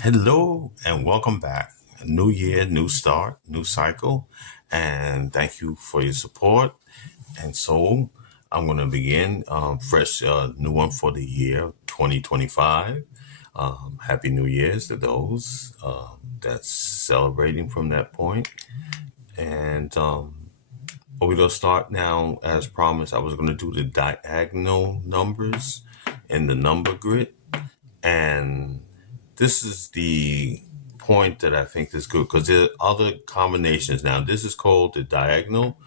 Hello and welcome back. A new year, new start, new cycle. And thank you for your support. And so I'm going to begin fresh new one for the year 2025. Happy New Year's to those that's celebrating from that point. And we're going to start now, as promised. I was going to do the diagonal numbers in the number grid. And this is the point that I think is good because there are other combinations. Now, this is called the diagonal,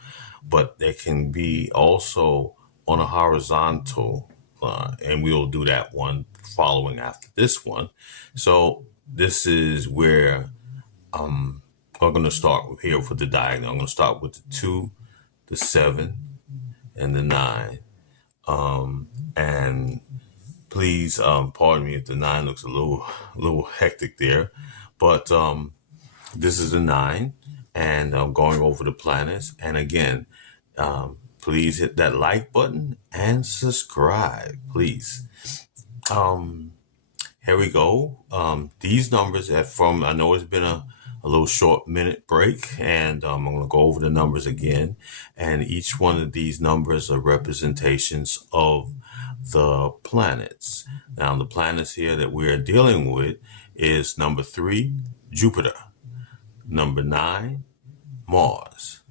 but there can be also on a horizontal, and we'll do that one following after this one. So this is where we're going to start with here for the diagonal. I'm going to start with the 2, the 7, and the 9. And please, pardon me if the 9 looks a little hectic there, but this is the 9, and I'm going over the planets. And again, please hit that like button and subscribe, please. Here we go. These numbers are from, I know it's been a little short minute break, and I'm going to go over the numbers again. And each one of these numbers are representations of the planets. Now, the planets here that we are dealing with is number 3, Jupiter, number 9, Mars,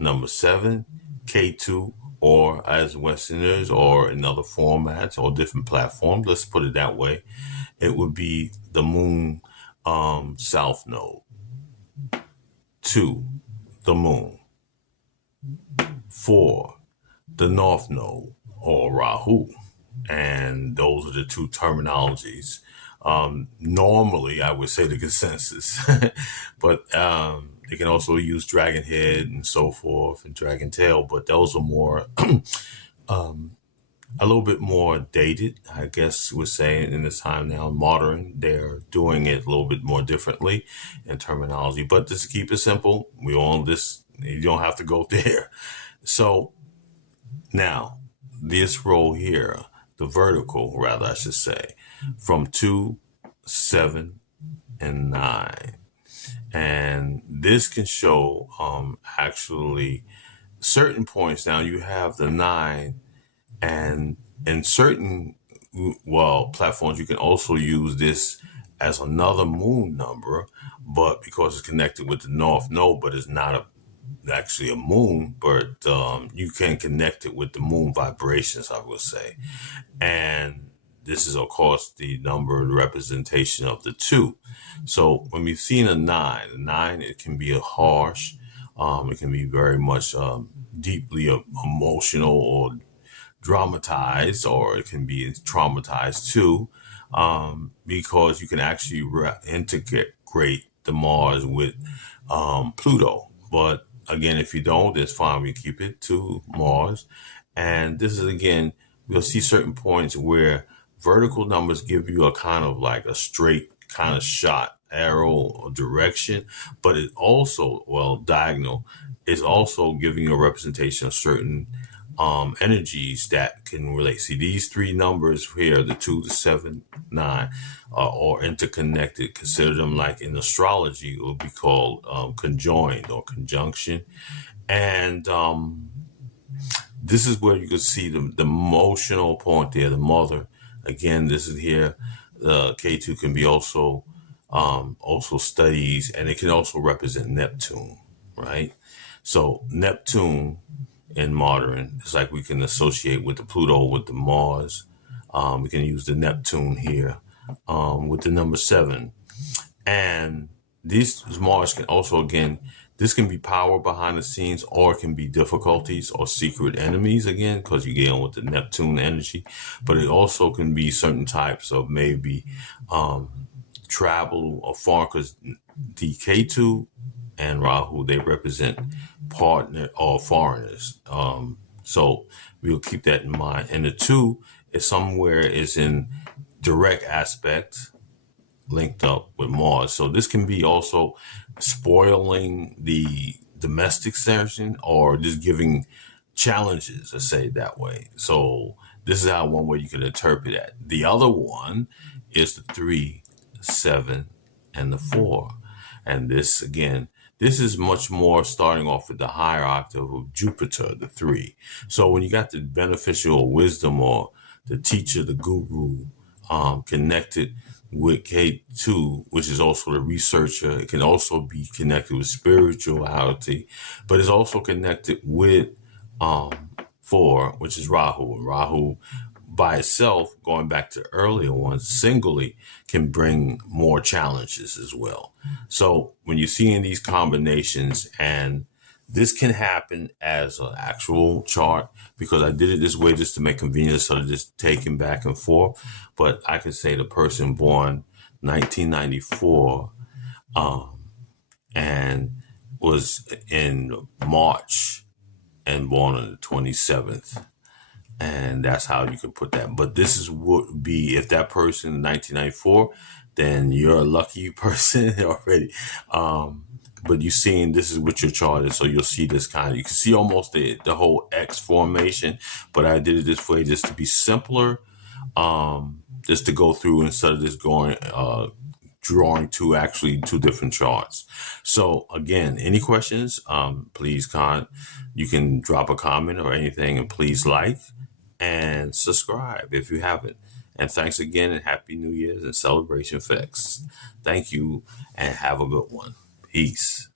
number 7, K2, or as Westerners or in other formats or different platforms, let's put it that way, it would be the moon south node. 2, the moon. 4, the north node or Rahu. And those are the two terminologies. Normally, I would say the consensus, but they can also use dragon head and so forth and dragon tail, but those are more a little bit more dated, I guess we're saying in this time now, modern. They're doing it a little bit more differently in terminology, but just keep it simple. We all this, you don't have to go there. So now this row here, the vertical, rather, I should say, from 2, 7, and 9. And this can show actually certain points. Now you have the 9, and in certain, well, platforms, you can also use this as another moon number, but because it's connected with the north node, but it's not actually a moon, but you can connect it with the moon vibrations, I would say. And this is, of course, the number representation of the 2. So when we've seen a 9, it can be a harsh, it can be very much deeply emotional or dramatized, or it can be traumatized too, because you can actually integrate the Mars with Pluto. But again, if you don't, it's fine. We keep it to Mars. And this is, again, we'll see certain points where vertical numbers give you a kind of like a straight kind of shot arrow or direction, but it also, well, diagonal is also giving you a representation of certain energies that can relate. See, these 3 numbers here, the 2, the 7, 9, are interconnected. Consider them, like in astrology, it would be called conjoined or conjunction. And this is where you can see the emotional point there, the mother. Again, this is here. K2 can be also studies, and it can also represent Neptune, right? So Neptune in modern, it's like we can associate with the Pluto, with the Mars. We can use the Neptune here with the number 7. And these Mars can also, again, this can be power behind the scenes, or it can be difficulties or secret enemies, again, because you get on with the Neptune energy. But it also can be certain types of maybe travel or foreign, because DK2 and Rahu, they represent partner or foreigners. So we'll keep that in mind. And the 2 is somewhere is in direct aspect linked up with Mars. So this can be also spoiling the domestic section, or just giving challenges, let's say it that way. So this is how one way you can interpret that. The other one is the 3, 7, and the 4. And this, again, this is much more starting off with the higher octave of Jupiter, the 3. So when you got the beneficial wisdom or the teacher, the guru, connected with K2, which is also the researcher, it can also be connected with spirituality, but it's also connected with 4, which is Rahu. And Rahu by itself, going back to earlier ones, singly can bring more challenges as well. So when you're seeing these combinations, and this can happen as an actual chart, because I did it this way just to make convenient, so of just taking back and forth. But I could say the person born 1994 and was in March and born on the 27th. And that's how you can put that. But this is what would be, if that person in 1994, then you're a lucky person already. But you're seeing this is what your chart is. So you'll see this kind of, you can see almost the whole X formation, but I did it this way just to be simpler, just to go through instead of just going, drawing two different charts. So again, any questions, please you can drop a comment or anything, and please like and subscribe if you haven't. And thanks again, and Happy New Year's and Celebration Fix. Thank you, and have a good one. Peace.